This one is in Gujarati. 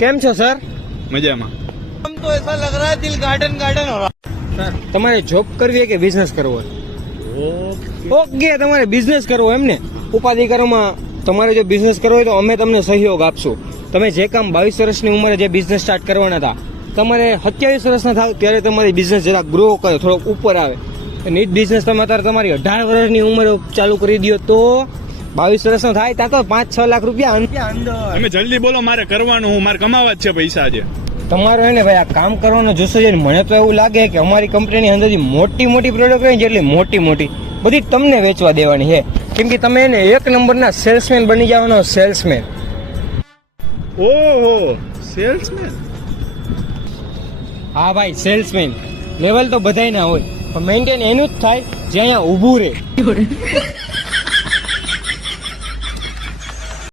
કેમ છો સર? મજામાં. हम तो ऐसा लग रहा है दिल गार्डन गार्डन हो रहा સર તમારે જોબ કરવી કે બિઝનેસ કરવો? ઓકે, તમારે બિઝનેસ કરવો એમ ને? ઉપાધિકારોમાં તમારે જો બિઝનેસ કરવો હોય તો અમે તમને સહયોગ આપશું. તમે જે કામ 22 વર્ષની ઉંમરે જે બિઝનેસ સ્ટાર્ટ કરવાના હતા, તમારે 27 વર્ષના થાવ ત્યારે તમારી બિઝનેસ જરા ગ્રો કરે, થોડોક ઉપર આવે. નીટ બિઝનેસ તમે અત્યારે તમારી 18 વર્ષની ઉંમરે ચાલુ કરી દો તો 22 વર્ષનો થાય ત્યાં તો 5-6 લાખ રૂપિયા અંદર. તમે જલ્દી બોલો, મારે કરવાનું, હું મારે કમાવા જ છે પૈસા આજે. તમારો એને ભાઈ આ કામ કરવાનો જોશો છે. મને તો એવું લાગે કે અમારી કંપનીની અંદર મોટી મોટી પ્રોડક્ટ રહી જેટલી મોટી મોટી બધી તમને વેચવા દેવાની છે. કેમ કે તમે એને 1 નંબરના સેલ્સમેન બની જવાનો. સેલ્સમેન. ઓહો, સેલ્સમેન. હા ભાઈ, સેલ્સમેન. લેવલ તો બધાય ના હોય પણ મેન્ટેન એનું જ થાય જે અહીંયા ઊભું રહે.